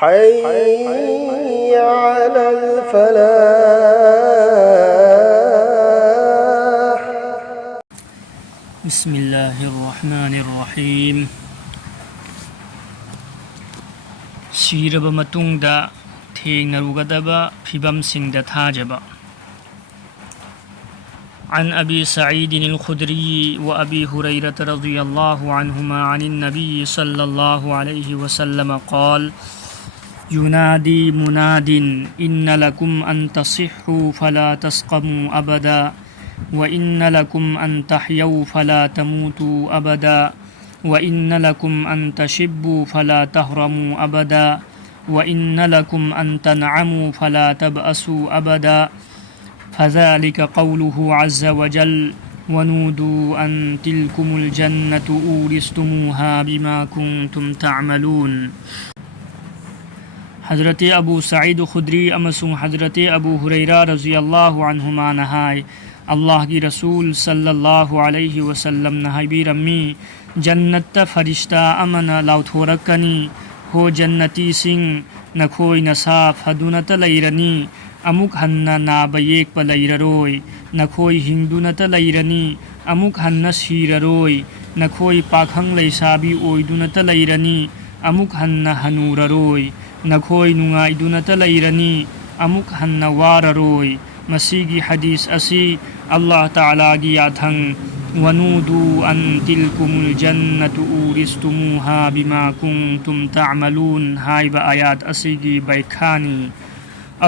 حي على الفلاح. بسم الله الرحمن الرحيم. سيرب متوندا ꯊꯦꯡꯅꯔꯨꯒꯗꯕ ꯐꯤꯕꯝꯁꯤꯡꯗ ꯊꯥꯖꯕ. عن أبي سعيد الخدري وأبي هريرة رضي الله عنهما عن النبي صلى الله عليه وسلم قال: ينادي مناد إن لكم أن تصحوا فلا تسقموا أبدا، وإن لكم أن تحيوا فلا تموتوا أبدا، وإن لكم أن تشبوا فلا تهرموا أبدا، وإن لكم أن تنعموا فلا تبأسوا أبدا. فذلك قوله عز وجل: ونودوا أن تلكم الجنة أورثتموها بما كنتم تعملون. حضرت أبو سعيد خدری امسون حضرت أبو هريرة رضی اللہ عنہما نہائے اللہ کی رسول صلی اللہ علیہ وسلم نہائبیرمی جنت فرشتہ امن لاؤتھورکنی ہو جنتی سنگ نکھوئی نسا فدونت لیرنی أمك هن نابيك بليرروي نكوي هندونة ليرني أمك هن سيرروي نكوي باكهن ليسابي أويدونة ليرني أمك هن هنورروي نكوي نغايدونة ليرني أمك هن وارروي. مسيغي حديث أسي الله تعالى يادهن ونودوا أن تلكم الجنة أورثتموها بما كنتم تعملون هايب آيات أسيغي بيكاني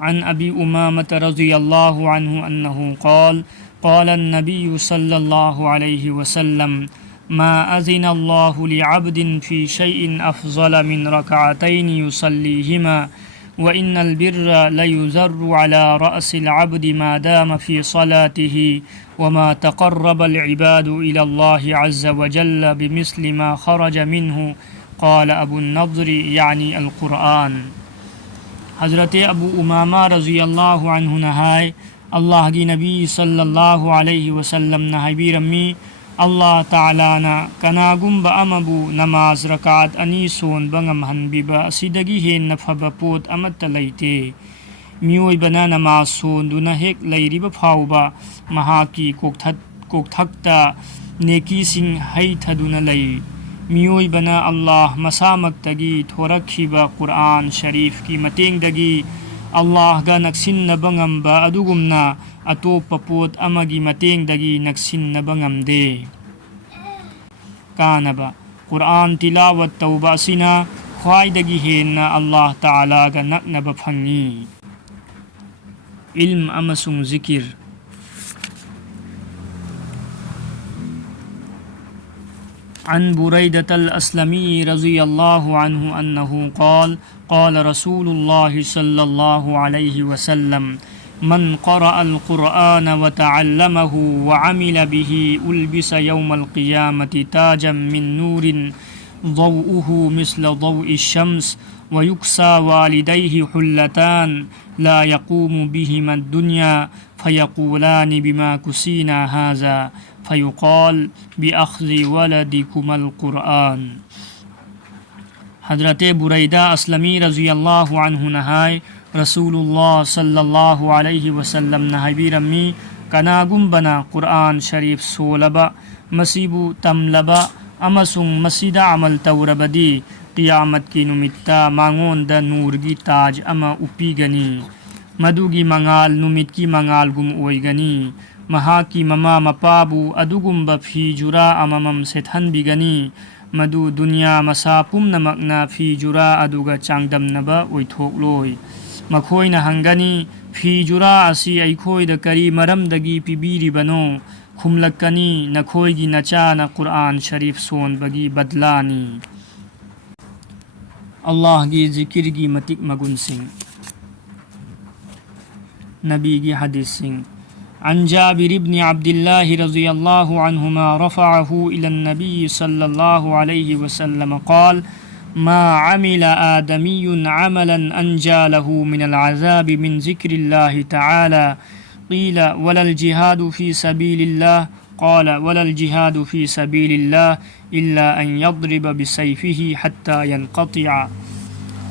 عن أبي أمامة رضي الله عنه أنه قال: قال النبي صلى الله عليه وسلم: ما أذن الله لعبد في شيء أفضل من ركعتين يصليهما، وإن البر ليزر على رأس العبد ما دام في صلاته، وما تقرب العباد إلى الله عز وجل بمثل ما خرج منه. قال أبو النضر يعني القرآن. حضرت أبو أمامة رضي الله عنه نهاي الله کی نبی صلی اللہ علیہ وسلم نہائی بیرمی Allah Ta'ala kanagumba amabu namaz rakat ani son bangam hanbiba asidagi hen na phaba pot amatta leite. Miyoi bana namaz son duna hek leiriba phauba mahaki kokthakta neki sing hai thaduna lei. Miyoi bana Allah masamaktagi thorakhiba Quran Sharif ki matengdagi Allah ga naksinna bangamba adugumna atoppa pot amagi matengdagi naksinna bangamde. Kanaba Quran tilawat tawba sina khwaidagi henna Allah Ta'ala ga naknaba phangi. Ilm amasung zikir. عن بريدة الأسلمي رضي الله عنه أنه قال: قال رسول الله صلى الله عليه وسلم: من قرأ القرآن وتعلمه وعمل به ألبس يوم القيامة تاجا من نور ضوءه مثل ضوء الشمس، ويكسى والديه حلتان لا يقوم بهما الدنيا فيقولان بما كسينا هذا، فيقال بأخذ ولدكما القرآن. حضرت بريدة اسلمی رضی اللہ عنہ نہائے رسول اللہ صلی اللہ علیہ وسلم نہائی بیرمی کناگمبنا قرآن شریف سولبا مسیبو تملبا امسung masida amal tawrabadi قیامت کی نمتا مانگون دا نور کی تاج اما upigani. Madugi mangal numit ki mangal gum oigani. Mahaki mama mapabu adugumba fi jura amamam sethan bigani. Madu dunya masapum namakna fi jura aduga changdam naba oithokloi. Makhoi na hangani fi jura asi aikhoi da kari maram dagi pibiri bano khumlakani nakhoi gi nacha na Quran Sharif son bagi badlani. Allah gi zikir gi matik magun sing. Nabi gi hadis sing. عن جابر بن عبد الله رضي الله عنهما رفعه إلى النبي صلى الله عليه وسلم قال: ما عمل آدمي عملا أنجى له من العذاب من ذكر الله تعالى قيل ولا الجهاد في سبيل الله قال ولا الجهاد في سبيل الله إلا أن يضرب بسيفه حتى ينقطع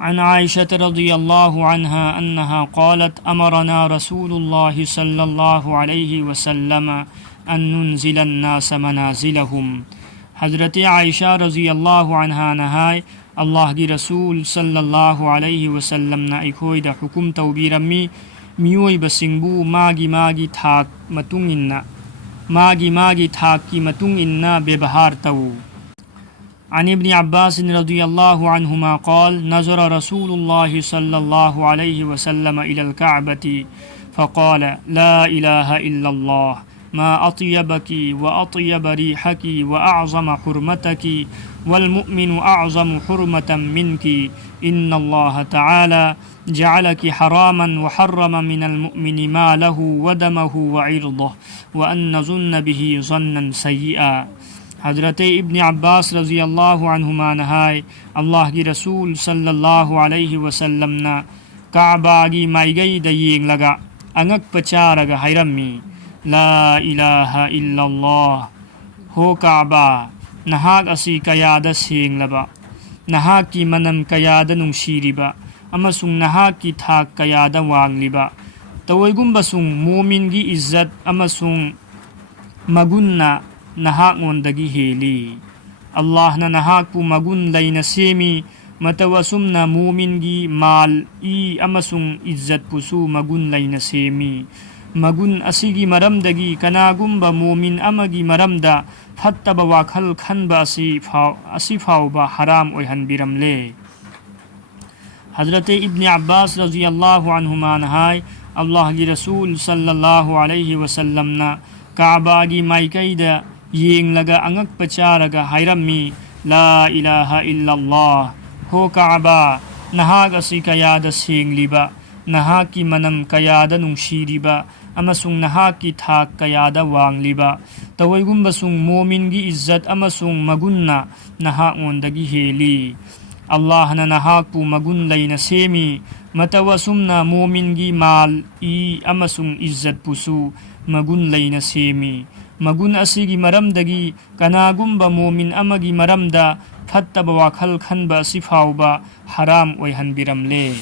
عن عائشة رضي الله عنها أنها قالت أمرنا رسول الله صلى الله عليه وسلم أن ننزل الناس منازلهم حضرت عائشہ رضی اللہ عنہ نہائے اللہ کی رسول صلی اللہ علیہ وسلم نا اکھوئی دا حکم توبیرمی میوئی بسنگبو ماگی تھاک متنگ اننا ماگی تھاک کی متنگ اننا بے بہار تو عن ابن عباس رضی اللہ عنہما قال نظر رسول اللہ صلی اللہ علیہ وسلم إلى الكعبة فقال لا إله إلا الله ما أطيبك وأطيب ريحك وأعظم حرمتك والمؤمن أعظم حرمة منك إن الله تعالى جعلك حراما وحرم من المؤمن ماله ودمه وعرضه وأن نظن به ظنا سيئا حضرت ابن عباس رضی اللہ عنہما نہائے اللہ کی رسول صلی اللہ علیہ وسلم نا کعبہ کی مائگئی دینگ لگا انگک پچارگا حیرمی لا الہ الا اللہ ہو کعبہ نہاک اسی قیادہ سینگ لبا نہاک کی منم قیادہ نمشیریبا امسنگ نہاک کی تھاک قیادہ وانگ لبا تویگم بسنگ مومن کی عزت امسنگ مگننا nahak ngondagi heli Allah na nahak pu magun layna semi matawasumna mumin gi mal I amasung izzat pusu magun layna semi magun asigi maramdagi kanagumba mumin amagi maramda fattaba wakhal khanba asi ba haram oihan biramle Hazrat Ibn Abbas radiyallahu anhuma nahai Allah gi Rasul sallallahu alayhi wasallam na Kaaba gi maikaida yeng laga angak pacharaga hairami la ilaha illallah ho Kaaba nahag asi kayada sing liba nahag ki manam kayada nungshiriba amasung nahag ki thak kayada wang liba tawaygum basung mumin gi izzat amasung magunna nahag ondagi heli Allah na nahag pu magun layna semi matawasumna mumin gi mal I amasung izzat pusu magun layna semi magun asigi maramdagi kanagumba mumin amagi maramda fattaba wakhal khanba sifauba haram oihan biramle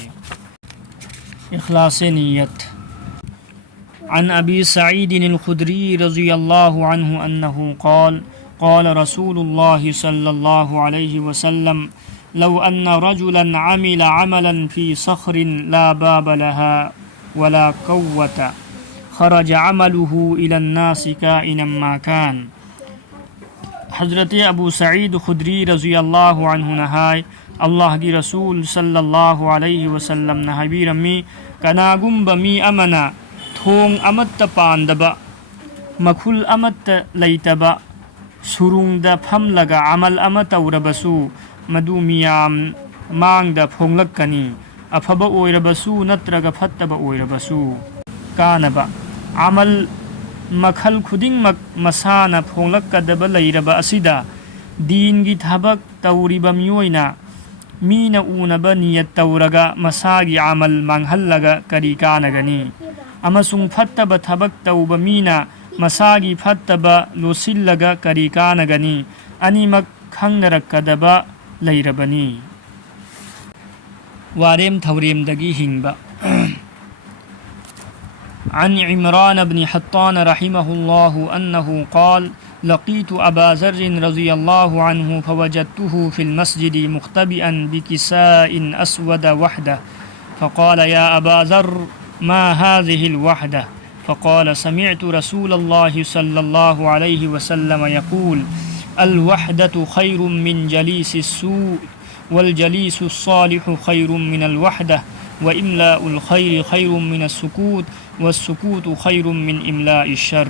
ikhlas niyat عن أبي سعيد الخدري رضي الله عنه أنه قال قال رسول الله صلى الله عليه وسلم لو أن رجلا عمل عملا في صخر لا باب لها ولا قوة خرج عمله إلى الناس كائنا ما كان حضرت ابو سعید خدری رضی اللہ عنہ نہائے اللہ کی رسول صلی اللہ علیہ وسلم نہبی رمی کناگم بمی امنا تھونگ امت پاندبا مکھل امت لیتبا سرونگ دا پھم لگا عمل امت اوربسو مدو میام مانگ دا پھونگلکنی افبا اویربسو نترگ فتبا اویربسو کانبا عمل مخل خدing masana phonglakadaba leiraba asida dingi thabak tawriba miyoina mina unaba niyat tawraga masagi amal manghallaga kari kanagani amasung fattaba thabak tawba mina masagi fattaba losillaga kari kanagani animak khangnarakadaba leirabani warem thawrem dagi hingba عن عمران بن حطان رحمه الله أنه قال لقيت أبا ذر رضي الله عنه فوجدته في المسجد مختبئا بكساء أسود وحده فقال يا أبا ذر ما هذه الوحدة فقال سمعت رسول الله صلى الله عليه وسلم يقول الوحدة خير من جليس السوء والجليس الصالح خير من الوحدة وإملاء الخير خير من السكوت والسكوت خير من إملاء الشر.